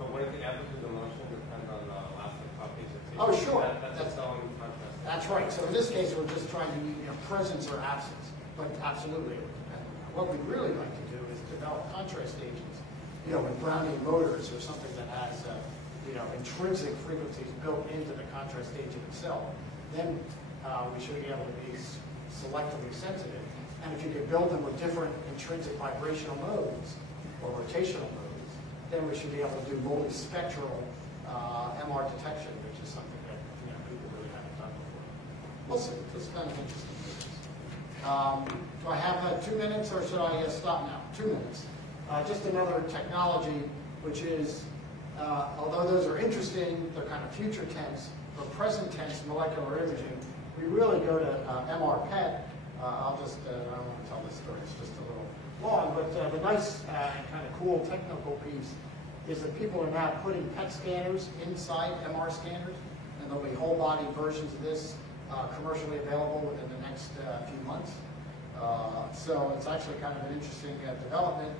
But what if the amplitude of motion depends on the elastic properties of tissue? Oh, sure. That's its own contrast. That's right. So in this case, we're just trying to, presence or absence. But absolutely, it would depend on that. What we'd really like to do is develop contrast agents, with Brownian motors or something that has, intrinsic frequencies built into the contrast agent itself. Then we should be able to be selectively sensitive. And if you could build them with different intrinsic vibrational modes or rotational modes, then we should be able to do multispectral MR detection, which is something that people really haven't done before. We'll see. It's kind of interesting. Do I have 2 minutes, or should I stop now? 2 minutes. Just another technology, which is, although those are interesting, they're kind of future tense. For present tense molecular imaging, we really go to MR PET. I don't want to tell this story, it's just a little long, but the nice and kind of cool technical piece is that people are now putting PET scanners inside MR scanners, and there'll be whole body versions of this commercially available within the next few months. So it's actually kind of an interesting development.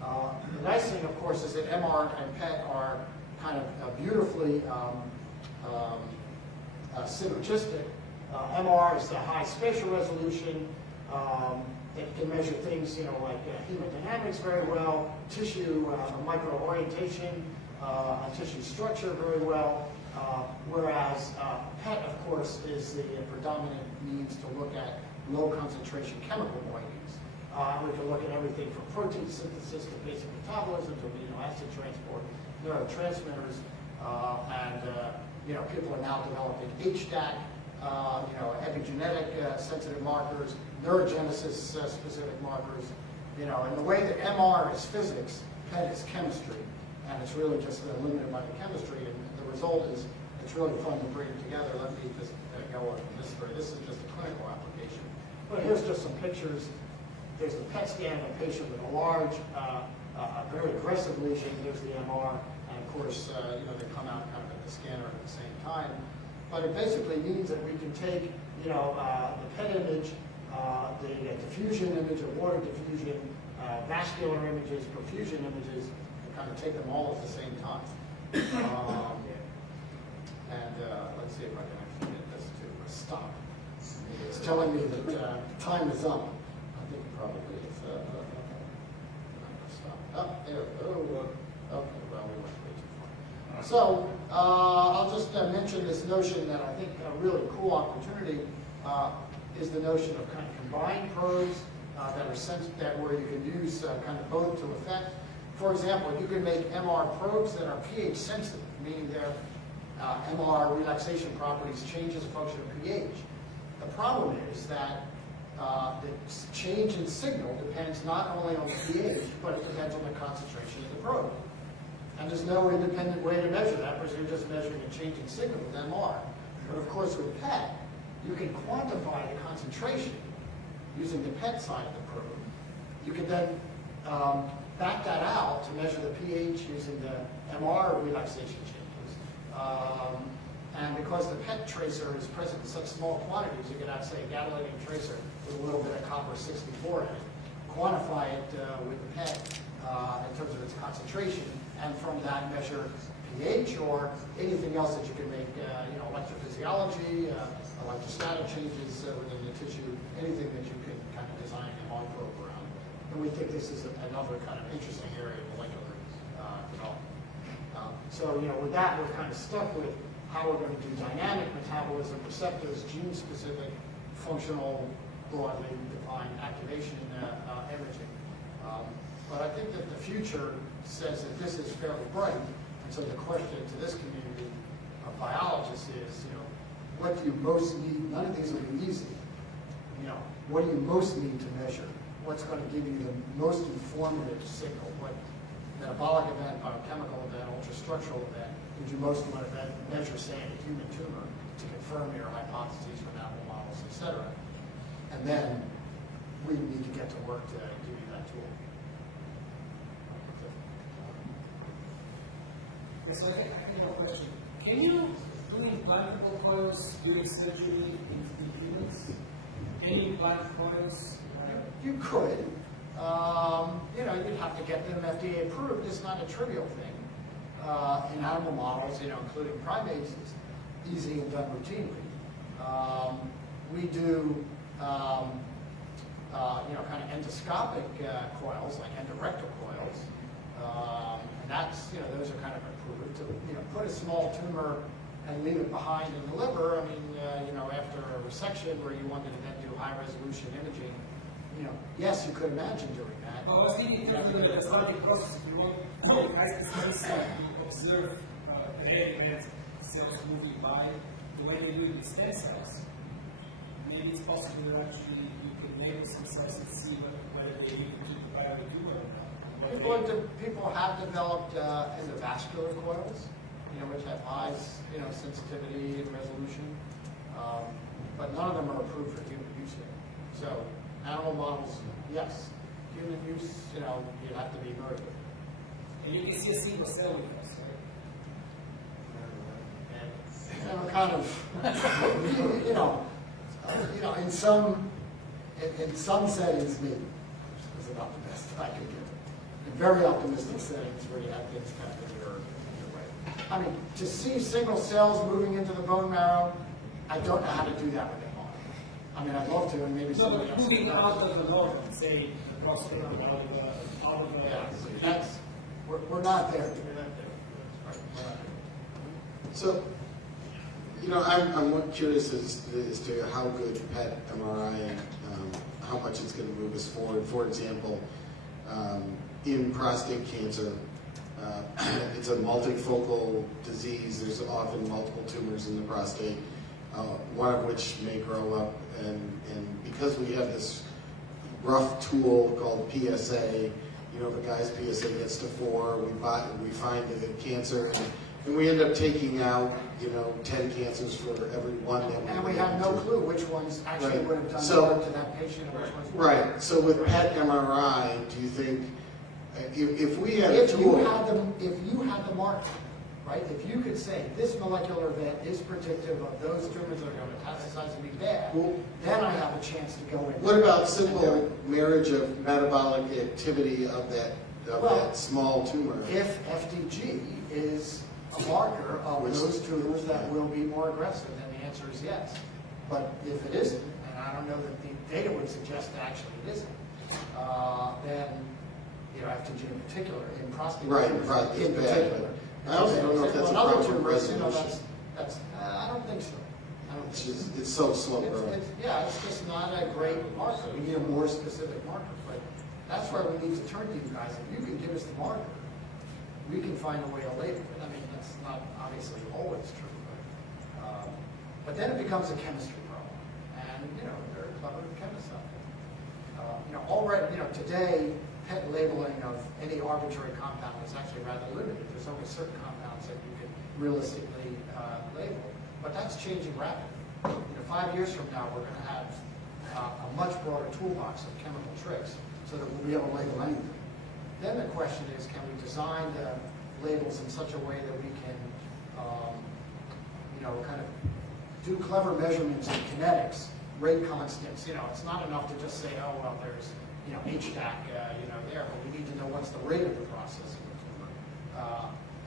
The nice thing, of course, is that MR and PET are kind of beautifully synergistic. MR is the high spatial resolution. It can measure things, like hemodynamics very well, tissue microorientation, tissue structure very well. Whereas PET, of course, is the predominant means to look at low concentration chemical moieties. We can look at everything from protein synthesis to basic metabolism to amino acid transport, neurotransmitters, and people are now developing HDAC, epigenetic sensitive markers, neurogenesis specific markers, and the way that MR is physics, PET is chemistry, and it's really just limited by the chemistry, and the result is it's really fun to bring together. Let me just go on from this story. This is just a clinical application. But here's just some pictures. There's the PET scan of a patient with a large, a very aggressive lesion. There's the MR, and of course, they come out kind of at the scanner at the same time. But it basically means that we can take, the PET image, the diffusion image of water diffusion, vascular images, perfusion images, and kind of take them all at the same time. Let's see if I can actually get this to stop. It's telling me that time is up. I think it probably is. Stop. Oh, there we go. Okay, well, we went way too far. So, I'll just mention this notion that I think a really cool opportunity is the notion of kind of combined probes that are where you can use kind of both to effect. For example, you can make MR probes that are pH sensitive, meaning their MR relaxation properties change as a function of pH. The problem is that the change in signal depends not only on the pH, but it depends on the concentration of the probe. And there's no independent way to measure that because you're just measuring a change in signal with MR. But of course with PET, you can quantify the concentration using the PET side of the probe. You can then back that out to measure the pH using the MR relaxation changes. And because the PET tracer is present in such small quantities, you could have, say, a gadolinium tracer with a little bit of copper 64 in it, quantify it with the PET in terms of its concentration, and from that measure pH or anything else that you can make, electrophysiology, electrostatic changes within the tissue, anything that you can kind of design an MR probe around. And we think this is another kind of interesting area of molecular development. So, with that, we're kind of stuck with how we're going to do dynamic metabolism, receptors, gene-specific, functional, broadly defined activation imaging. But I think that the future says that this is fairly bright, and so the question to this community of biologists is, what do you most need? None of these will be easy. What do you most need to measure? What's going to give you the most informative signal? What metabolic event, biochemical event, ultrastructural event would you most want to measure, say, in a human tumor to confirm your hypotheses from animal models, et cetera? And then we need to get to work to give you that tool. Yes, I have a question. Can you do implantable coils during surgery in humans? Any implant coils? You could. You'd have to get them FDA approved. It's not a trivial thing. in animal models, including primates, is easy and done routinely. We do, kind of endoscopic coils, like endorectal coils, and that's, those are kind of improved. To, put a small tumor and leave it behind in the liver. I mean, after a resection where you wanted to then do high-resolution imaging, yes, you could imagine doing that. I was thinking in terms of the metastatic process, if you want to observe red cells moving by, the way they do it in stem cells, maybe it's possible that actually you can label some cells and see whether they even do the bio tumor or not. People have developed endovascular coils, which have high, sensitivity and resolution, but none of them are approved for human use yet. So animal models, yes. Human use, you'd have to be motivated. And you can see a single cell with us, right? Kind of, in some settings, maybe. Is about the best I can give. In very optimistic settings where you have things kind of in your way. I mean, to see single cells moving into the bone marrow, I don't know how to do that with them all. I mean, I'd love to, and maybe somebody else. Moving out of the organ, say, the prostate, out of the we're not there. So, I'm curious as to how good PET MRI, how much it's going to move us forward. For example, in prostate cancer, it's a multifocal disease. There's often multiple tumors in the prostate, one of which may grow up. And because we have this rough tool called PSA, if a guy's PSA gets to 4, we find the cancer, and we end up taking out, 10 cancers for every one that we. And we have no clue which ones actually would have done more to that patient and which ones wouldn't. Right. So with PET MRI, do you think if we had if you had the marker, right? If you could say this molecular event is predictive of those tumors that are going to metastasize and be bad, then I have a chance to go in. What about simple marriage of metabolic activity of that small tumor? If FDG is a marker of those tumors that will be more aggressive, then the answer is yes. But if it isn't, and I don't know that the data would suggest that actually it isn't, then FDG in particular, in prostate tumors in particular. I also don't know if that's a proper resolution. I don't think so. It's so slow growing. It's just not a great marker. We need a more specific marker. But that's where we need to turn to you guys. If you can give us the marker, we can find a way to label it. I mean, that's not obviously always true. But then it becomes a chemistry problem. And, there are clever chemists out there. Already, today, PET labeling of any arbitrary compound is actually rather limited. There's only certain compounds that you can realistically label. But that's changing rapidly. 5 years from now, we're going to have a much broader toolbox of chemical tricks so that we'll be able to label anything. Then the question is, can we design the labels in such a way that we can, kind of do clever measurements in kinetics, rate constants. It's not enough to just say, oh, well, there's, HDAC, there, but we need to know what's the rate of the process of the tumor.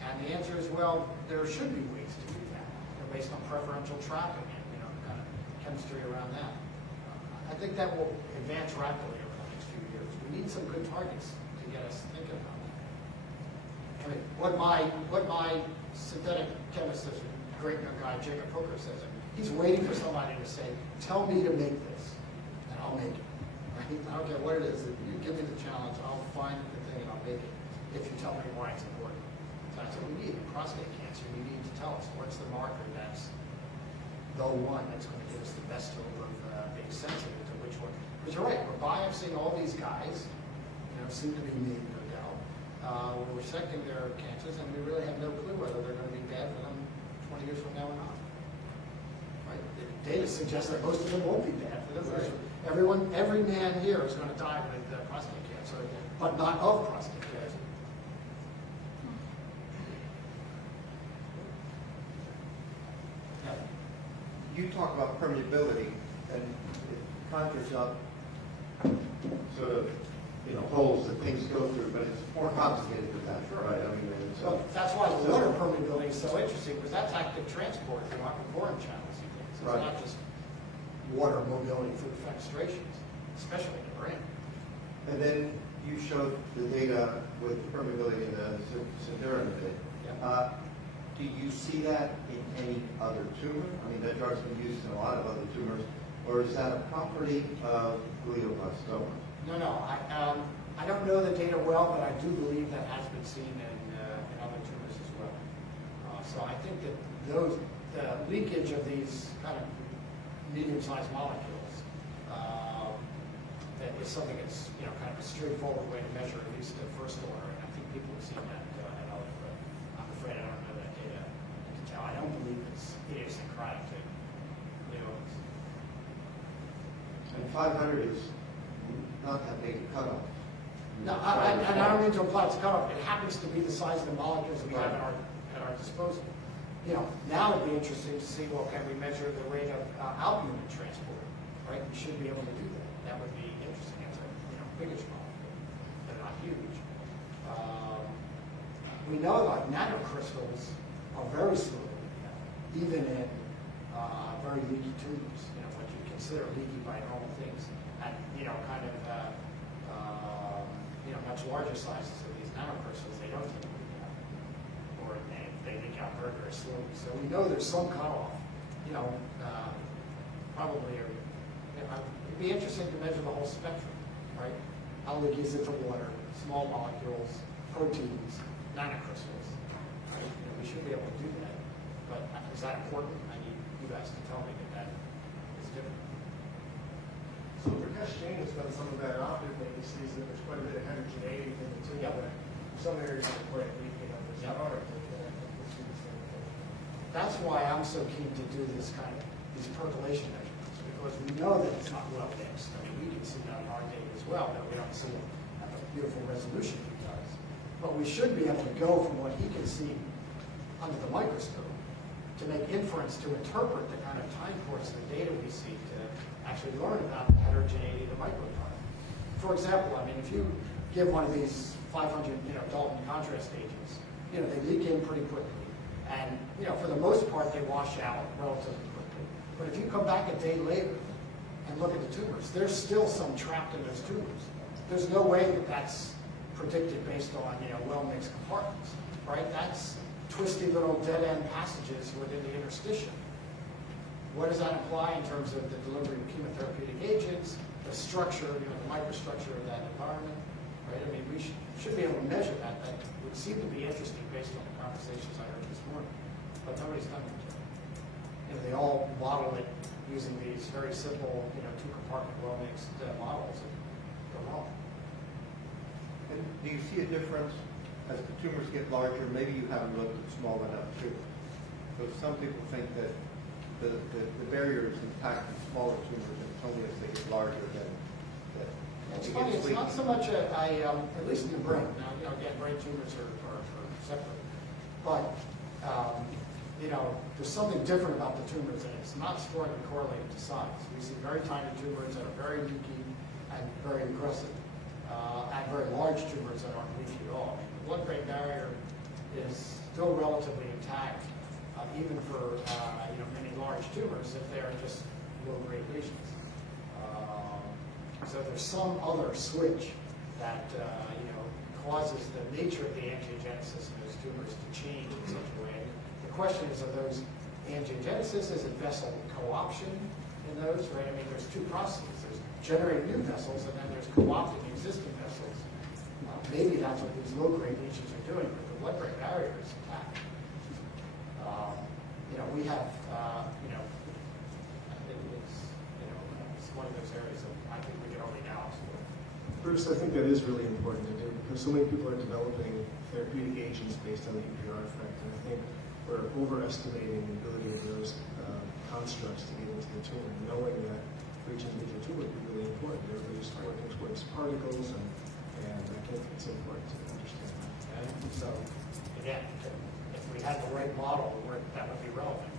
And the answer is, well, there should be ways to do that, based on preferential trapping and, kind of chemistry around that. I think that will advance rapidly over the next few years. We need some good targets to get us thinking about that. I mean, what my synthetic chemist, this great guy, Jacob Hooker, says, he's waiting for somebody to say, tell me to make this, and I'll make it. Right? I don't care what it is. If you give me the challenge, I'll find the thing and I'll make it, if you tell me why it's important. So that's what we need. In prostate cancer, you need to tell us what's the marker that's the one that's going to give us the best hope of being sensitive to which one. Because you're right, we're biopsying all these guys, seem to be me, no doubt. We're resecting their cancers, and we really have no clue whether they're going to be bad for them 20 years from now or not. Right? The data suggests that most of them won't be bad for them. Right. Every man here is going to die with prostate cancer, but not of prostate cancer. You talk about permeability, and it conjures up sort of holes that things go through, but it's more complicated than that, right? I mean, So that's why the water permeability is so interesting, because that's active transport through aquaporin channels and things. It's Right. not just water mobility through fenestrations, especially in the brain. and then you showed the data with permeability in the Cinderanid. Yeah. Do you see that in any other tumor? I mean, that drug's been used in a lot of other tumors, or is that a property of glioblastoma? No. I don't know the data well, but I do believe that has been seen in other tumors as well. So I think that the leakage of these kind of medium-sized molecules that is something that's kind of a straightforward way to measure at least the first order, and I think people have seen that in others, but I'm afraid I don't know that data in detail. I don't believe it's idiosyncratic to gliomas. And 500 is not that big a cutoff. No, I don't mean to imply it's cutoff. It happens to be the size of the molecules we have at our disposal. Now it'd be interesting to see, well, can we measure the rate of albumin transport, right? We should be able to do that. That would be interesting. It's a biggish molecule. They're not huge. We know like nanocrystals are very slow, even in very leaky tumors. What you consider leaky by normal things, at kind of much larger sizes of these nanocrystals, they don't typically leak out, or they leak out very, very slowly. So we know there's some cutoff. Probably. It'd be interesting to measure the whole spectrum, right? How leaky is it to water, small molecules, proteins, nanocrystals. Right? We should be able to do that. But is that important? I need you guys to tell me that is different. So Prakash Jain has done some of that optically. He sees that there's quite a bit of heterogeneity in the tumor. Yep. Some areas are quite leaky on this Yep. article. And I think we'll see the same thing. That's why I'm so keen to do these percolation measurements, because we know that it's not well mixed. I mean, we can see that in our data as well, that we don't see it at the beautiful resolution he does. But we should be able to go from what he can see under the microscope to make inference to interpret the kind of time course of the data we see to actually learn about the heterogeneity of the microenvironment. For example, I mean, if you give one of these 500 Dalton contrast agents, they leak in pretty quickly. And, for the most part, they wash out relatively quickly. But if you come back a day later and look at the tumors, there's still some trapped in those tumors. There's no way that that's predicted based on, well-mixed compartments, right? That's twisty little dead-end passages within the interstitium. What does that imply in terms of the delivery of chemotherapeutic agents, the structure, the microstructure of that environment, right? I mean, we should be able to measure that. That would seem to be interesting based on the conversations I heard this morning, but nobody's done it yet. They all model it using these very simple, two-compartment well-mixed models, and they're wrong. And do you see a difference as the tumors get larger? Maybe you haven't looked at small enough too. So some people think that the barrier is intact in smaller tumors, and it's only as they get larger that It's funny, it's not so much at least in the brain. Now, again, brain tumors are separate. But, there's something different about the tumors, and it's not strongly correlated to size. We see very tiny tumors that are very leaky and very aggressive, and very large tumors that aren't leaky at all. I mean, the blood-brain barrier is still relatively intact, even for many large tumors if they are just low-grade lesions. So there's some other switch that causes the nature of the angiogenesis of those tumors to change in such a way. The question is, are those angiogenesis, is it vessel co-option in those, right? I mean, there's two processes. There's generating new vessels, and then there's co-opting existing vessels. Maybe that's what these low-grade lesions are doing, but the blood-brain barrier is intact. We have, it's one of those areas that I think we can only now explore. Bruce, I think that is really important to do because so many people are developing therapeutic agents based on the EPR effect, and I think we're overestimating the ability of those constructs to get into the tumor. Knowing that for each individual tumor would be really important. Everybody's working towards particles, and I think it's important to understand that. And so, again, if we had the right model, that would be relevant.